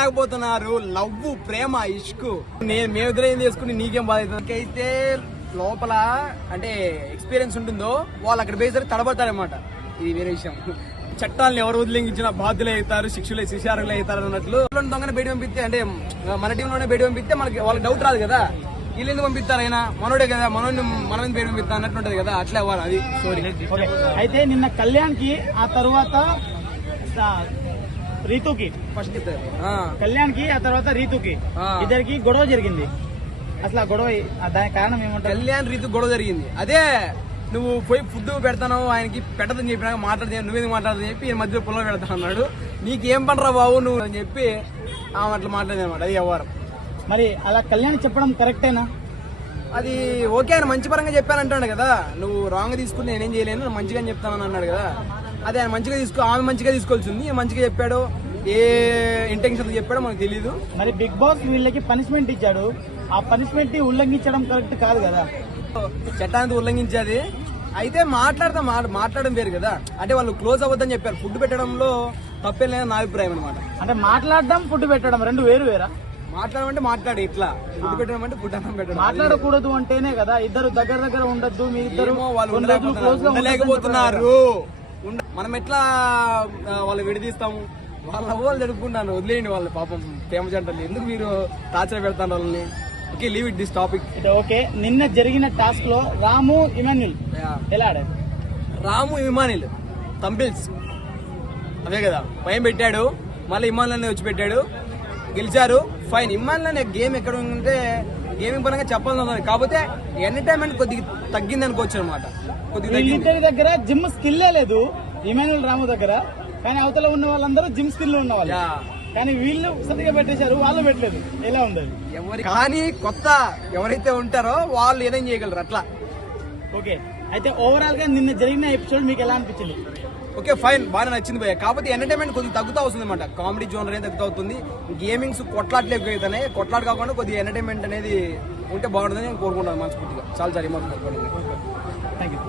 తట్టుకోలేకపోతున్నారు. Love, ప్రేమ, ఇష్కు మేమిద్దరం ఏం చేసుకుని నీకేం బాధ అయితే లోపల అంటే ఎక్స్పీరియన్స్ ఉంటుందో వాళ్ళు అక్కడ పోయేసరికి తడబడతారనమాట. ఇది వేరే విషయం. చట్టాలను ఎవరు ఉల్లంఘించిన బాధ్యులు అవుతారు, శిక్షార్హులు అవుతారు అన్నట్లు. దొంగనే బయట పంపిస్తే అంటే మన టీంలోనే బయట పంపిస్తే వాళ్ళకి డౌట్ రాదు కదా, వీళ్ళు ఎందుకు పంపిస్తారు, అయినా మనోడే కదా, మనం బయట పంపిస్తా అన్నట్టుంటది కదా, అట్లా అవ్వాలి. అది స్టోరీ. అయితే నిన్న కళ్యాణ్ కి ఆ తర్వాత రీతుకి ఫస్ట్ కళ్యాణ్ కి ఆ తర్వాత రీతుకి ఇద్దరికి గొడవ జరిగింది. అసలు ఆ గొడవ దానికి కారణం ఏమంటారు? కళ్యాణ్ రీతు గొడవ జరిగింది. అదే నువ్వు పోయి ఫుడ్ పెడతాను ఆయనకి పెట్టదని చెప్పినాక మాట్లాడితే నువ్వేందుకు మాట్లాడదని చెప్పి ఈయన మధ్యలో పొలం పెడతా అన్నాడు. నీకేం పనరా బాబు నువ్వు అని చెప్పి ఆమె అట్లా మాట్లాడింది అనమాట. అది వ్యవహారం. మరి అలా కళ్యాణ్ చెప్పడం కరెక్టేనా? అది ఓకే, ఆయన మంచి పరంగా చెప్పానంటాడు కదా, నువ్వు రాంగ్ తీసుకుని నేనేం చేయలేను, నేను మంచిగా చెప్తానని అన్నాడు కదా. అదే ఆయన మంచిగా ఆమె మంచిగా తీసుకోవాల్సింది, మంచిగా చెప్పాడు, ఏ ఇంటెన్షన్ చెప్పాడో మనకు తెలియదు. మరి బిగ్ బాస్ వీళ్ళకి పనిష్మెంట్ ఇచ్చాడు, ఆ పనిష్మెంట్ ఉల్లంఘించడం కరెక్ట్ కాదు కదా. చట్టాన్ని ఉల్లంఘించేది అయితే మాట్లాడడం వేరు కదా. అంటే వాళ్ళు క్లోజ్ అవ్వద్దని చెప్పారు. ఫుడ్ పెట్టడంలో తప్పేం లేదని నా అభిప్రాయం అనమాట. అంటే మాట్లాడడం ఫుడ్ పెట్టడం రెండు వేరు వేరా? మాట్లాడమంటే మాట్లాడి ఇట్లా, ఫుడ్ పెట్టడం అంటే ఫుడ్ అన్నం పెట్టడం. మాట్లాడకూడదు అంటేనే కదా, ఇద్దరు దగ్గర ఉండద్దు, మీ ఇద్దరు వాళ్ళు ఉండలేకపోతున్నారు. మనం ఎట్లా వాళ్ళు విడదీస్తాము? వాళ్ళ వాళ్ళు జరుపుకుంటాను, వదిలేయండి వాళ్ళు పాపం ప్రేమ జంటలు, ఎందుకు మీరు టార్చర్ పెడతాను వాళ్ళని. Okay, leave it this topic. Okay, నిన్న జరిగిన టాస్క్ లో రాము ఇమాన్యుల్ ఎలా ఆడారు? రాము ఇమాన్యుల్ తంబిల్స్ అవే కదా, భయం పెట్టాడు, మళ్ళీ ఇమాన్యుల్ వచ్చి పెట్టాడు, గెలిచారు. ఫైన్. ఇమాన్యుల్ అనే గేమ్ ఎక్కడ ఉంటే గేమింగ్ పరంగా చెప్పాలన్నది, కాకపోతే ఎంటర్టైన్మెంట్ కొద్దిగా తగ్గింది అనుకోవచ్చు అనమాట. ఇద్దరి దగ్గర జిమ్ స్కిల్ లేదు ఇమాన్యుల్ రాము దగ్గర, కానీ అవతల ఉన్న వాళ్ళందరూ జిమ్ స్కిల్ ఉన్న వాళ్ళు, కానీ వీళ్ళు సరిగా పెట్టేశారు, వాళ్ళు పెట్టలేదు. ఎలా ఉండదు కానీ కొత్త ఎవరైతే ఉంటారో వాళ్ళు ఏదైనా చేయగలరు అట్లా. ఓకే, అయితే ఓవరాల్ గా నిన్న జరిగిన ఎపిసోడ్ మీకు ఎలా అనిపించింది? ఓకే, ఫైన్, బాగా నచ్చింది భయ్య. కాకపోతే ఎంటర్టైన్మెంట్ కొద్దిగా తగ్గుతూ వస్తుంది అనమాట. కామెడీ జోనర్ అనేది తగ్గుతూ అవుతుంది, గేమింగ్స్ కొట్లాట్లు ఎక్కువ అవుతున్నాయి. కొట్లాట్ కాకుండా కొద్దిగా ఎంటర్టైన్మెంట్ అనేది ఉంటే బాగుంటుందని నేను కోరుకుంటాను మనస్ఫూర్తిగా. చాలా సరే మాకు. Thank you.